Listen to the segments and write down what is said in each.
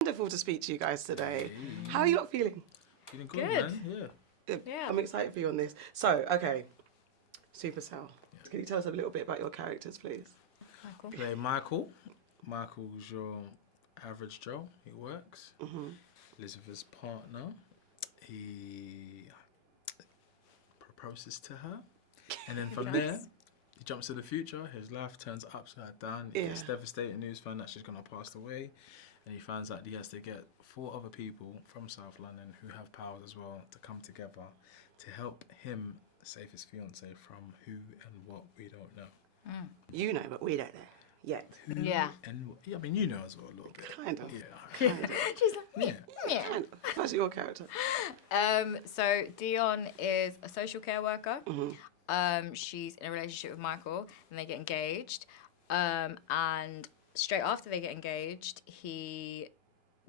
Wonderful to speak to you guys today. How are you lot feeling? Feeling good, man. Yeah. I'm excited for you on this. So, okay, Supacell. Can you tell us a little bit about your characters, please? Michael. Play Michael. Michael's your average Joe. He works. Elizabeth's partner. He proposes to her. And then from there, he jumps to the future. His life turns upside down. He gets devastating news, finds that she's going to pass away. And he finds out he has to get 4 other people from South London who have powers as well to come together to help him save his fiancée from who and what we don't know. You know, but we don't know yet. Who and what, I mean, you know as well a little bit. Kind of. Yeah. Kind of. She's like, yeah. Kind of. How's your character? So Dionne is a social care worker. She's in a relationship with Michael, and they get engaged. And straight after they get engaged, he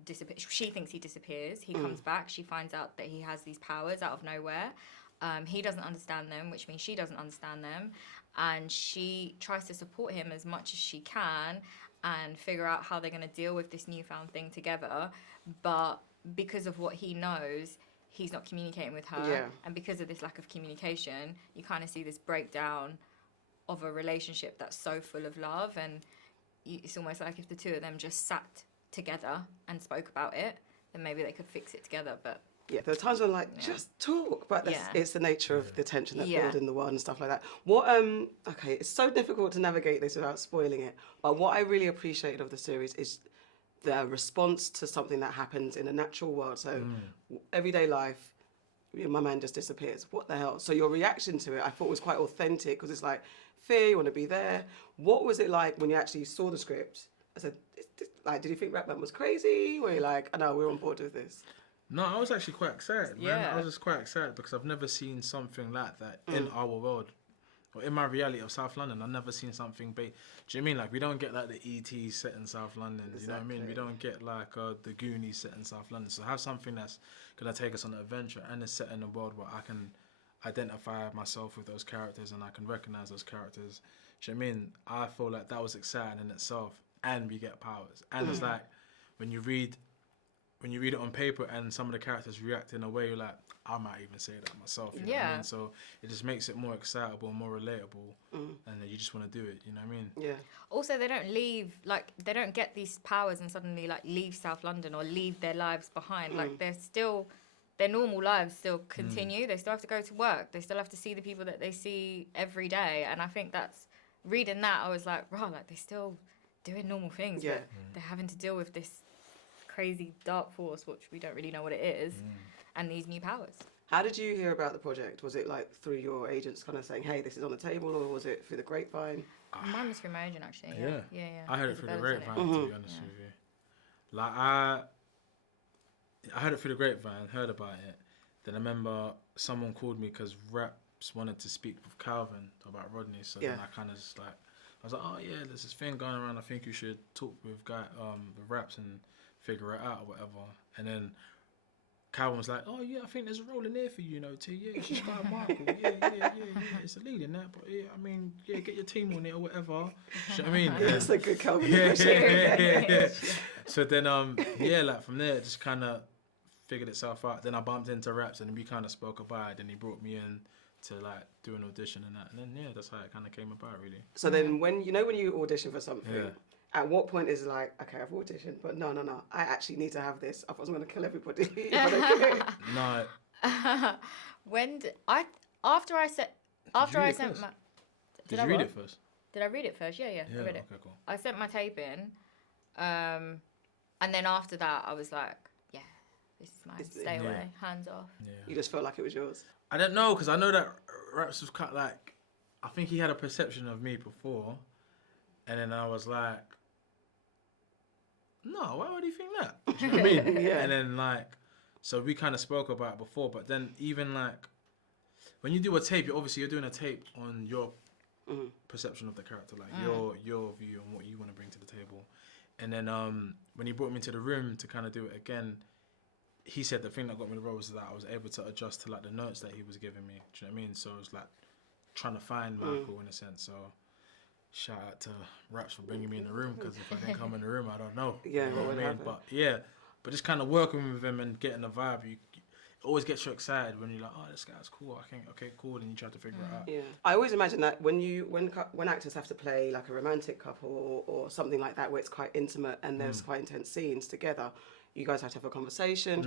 disappears. She thinks he disappears. He comes back. She finds out that he has these powers out of nowhere. He doesn't understand them, which means she doesn't understand them. And she tries to support him as much as she can and figure out how they're going to deal with this newfound thing together. But because of what he knows, he's not communicating with her. Yeah. And because of this lack of communication, you kind of see this breakdown of a relationship that's so full of love. And it's almost like if the two of them just sat together and spoke about it, then maybe they could fix it together. But Yeah, there are times when just talk, but it's the nature of the tension that builds in the world and stuff like that. What, okay, it's so difficult to navigate this without spoiling it, but what I really appreciated of the series is the response to something that happens in a natural world. So everyday life, my man just disappears. What the hell? So your reaction to it, I thought was quite authentic because it's like, fear, you want to be there. What was it like when you actually saw the script? I said, like, did you think Rapman was crazy? Were you like, I know, we're on board with this? No, I was actually quite excited, man. Yeah. I was just quite excited because I've never seen something like that in our world. Or in my reality of South London, I've never seen something do you know what I mean? Like, we don't get like the E.T. set in South London, you know what I mean? We don't get like the Goonies set in South London. So have something that's going to take us on an adventure and is set in a world where I can identify myself with those characters and I can recognize those characters. Do you know what I mean? I feel like that was exciting in itself. And we get powers. And it's like, when you read it on paper and some of the characters react in a way, you're like, I might even say that myself. You know what I mean? So it just makes it more excitable, more relatable, and you just want to do it. You know what I mean? Yeah. also, they don't get these powers and suddenly like leave South London or leave their lives behind. Like their normal lives still continue. They still have to go to work. They still have to see the people that they see every day. And I think reading that, I was like, wow, like they're still doing normal things, but they're having to deal with this crazy dark force, which we don't really know what it is, and these new powers. How did you hear about the project? Was it like through your agents kind of saying, hey, this is on the table, or was it through the grapevine? Mine was through my agent, actually. Yeah. I heard it through the grapevine, to be honest with you. Like, I heard it through the grapevine, heard about it. Then I remember someone called me because Raps wanted to speak with Calvin about Rodney, so then I kind of just like, I was like, oh yeah, there's this thing going around. I think you should talk with with Raps and figure it out or whatever. And then Calvin was like, oh yeah, I think there's a role in there for you, you know, T. Yeah, she's got Michael. Yeah. It's a lead in that, but yeah, I mean, yeah, get your team on it or whatever. You know what I mean? It's a good Calvin. Yeah. So then, like from there, it just kind of figured itself out. Then I bumped into Raps and we kind of spoke about it. Then he brought me in to like do an audition and that, and then that's how it kind of came about, really. So then, when you audition for something, at what point is it like, okay, I've auditioned, but no, I actually need to have this. I was going to kill everybody if I don't get it. No. After I sent my. Did you read it first? Did I read it first? Yeah, I read it. Okay, cool. I sent my tape in, and then after that, I was like, yeah, this is mine. Stay away, hands off. Yeah. You just felt like it was yours. I don't know, because I know that Raps was kind of like, I think he had a perception of me before, and then I was like, no, why would he think that? Do you know what I mean? And then like, so we kind of spoke about it before, but then even like, when you do a tape, you're doing a tape on your perception of the character, like your view on what you want to bring to the table. And then when he brought me into the room to kind of do it again, he said the thing that got me the role was that I was able to adjust to like the notes that he was giving me. Do you know what I mean? So it was like trying to find Michael in a sense. So shout out to Raps for bringing me in the room, because if I didn't come in the room, I don't know. Yeah, you know what I mean? But yeah, But just kind of working with him and getting the vibe, it always gets you excited when you're like, oh, this guy's cool. I think, okay, cool. And you try to figure it out. Yeah. I always imagine that when actors have to play like a romantic couple or something like that, where it's quite intimate and there's quite intense scenes together, you guys have to have a conversation.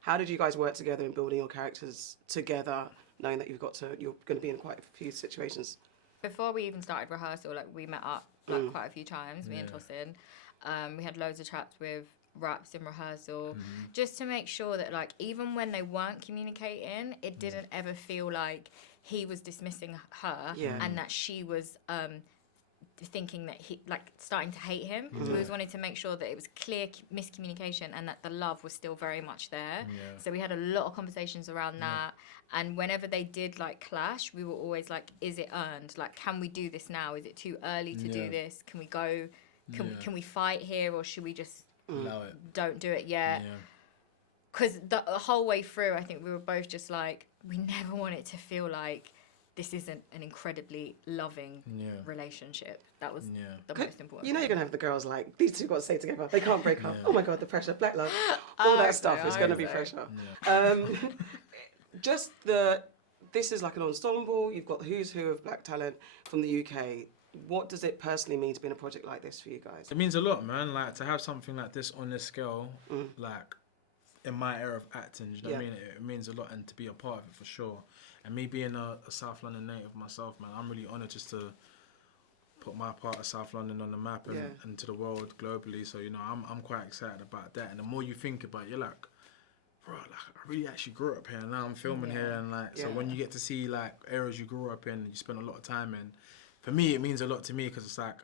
How did you guys work together in building your characters together, knowing that you're going to be in quite a few situations? Before we even started rehearsal, like we met up quite a few times, me and Tosin. We had loads of chats with raps in rehearsal, just to make sure that like even when they weren't communicating, it didn't ever feel like he was dismissing her and that she was thinking that he like starting to hate him. So we just wanted to make sure that it was clear miscommunication and that the love was still very much there. So we had a lot of conversations around that, and whenever they did like clash, we were always like, is it earned? Like, can we do this now? Is it too early to do this? Can we go, can we fight here, or should we just don't do it yet? Because the whole way through, I think we were both just like, we never want it to feel like this isn't an incredibly loving relationship. That was the most important. You know, you're going to have the girls like, these two got to stay together. They can't break up. Oh my God, the pressure, black love, all that stuff is going to be pressure. This is like an ensemble. You've got the who's who of black talent from the UK. What does it personally mean to be in a project like this for you guys? It means a lot, man. Like, to have something like this on this scale, like, in my era of acting, you know what I mean? It means a lot, and to be a part of it for sure. And me being a South London native myself, man, I'm really honoured just to put my part of South London on the map and to the world globally. So, you know, I'm quite excited about that. And the more you think about it, you're like, bro, like, I really actually grew up here, and now I'm filming here. And like, so when you get to see like areas you grew up in and you spend a lot of time in, for me, it means a lot to me, because it's like,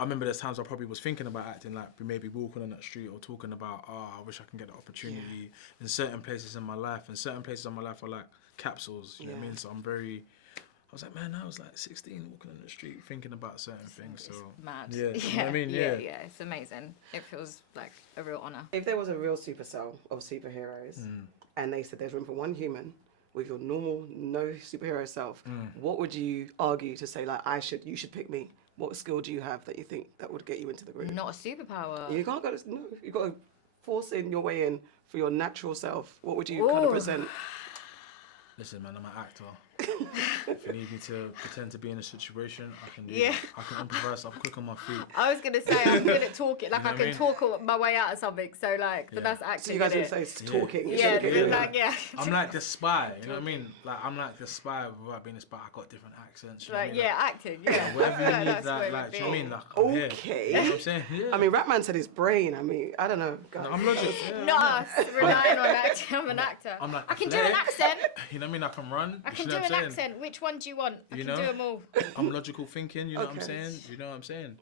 I remember there's times I probably was thinking about acting, like maybe walking on that street or talking about, I wish I can get the opportunity in certain places in my life. And certain places in my life are like capsules, you know what I mean? So I was like, man, I was like 16 walking on the street thinking about certain things. So it's mad. Yeah, you know what I mean? Yeah, it's amazing. It feels like a real honour. If there was a real Supacell of superheroes and they said there's room for one human with your normal, no superhero self, what would you argue to say, like, you should pick me? What skill do you have that you think that would get you into the group? Not a superpower. You can't you've got to force in your way in for your natural self. What would you kind of present? Listen, man, I'm an actor. If you need me to pretend to be in a situation, I can do it. I can improvise. I'm quick on my feet. I was gonna say I'm good at talking. Like, you know I can talk my way out of something. So like, but that's acting. So you guys would say it's talking. I'm like the spy. You know what I mean? Like, I'm like the spy without being a spy. I got different accents. You know like, what I mean? Acting. Yeah. Whatever you need, like, do you know what I mean? Like, I'm here. Okay. You know what I'm saying? Yeah. I mean, Rapman said his brain. I mean, I don't know. No, I'm logical. Not us relying on acting. I'm an actor. I'm like I can do an accent. You know what I mean? I can run. I can do an accent. Which one do you want? I can do them all. I'm logical thinking. You know what I'm saying? You know what I'm saying?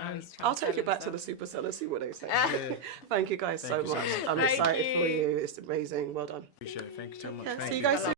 Right, I'll take it back to the Supacell and see what they say. Thank you guys so much. I'm excited for you. It's amazing. Well done. Appreciate it. Thank you so much. See you guys soon.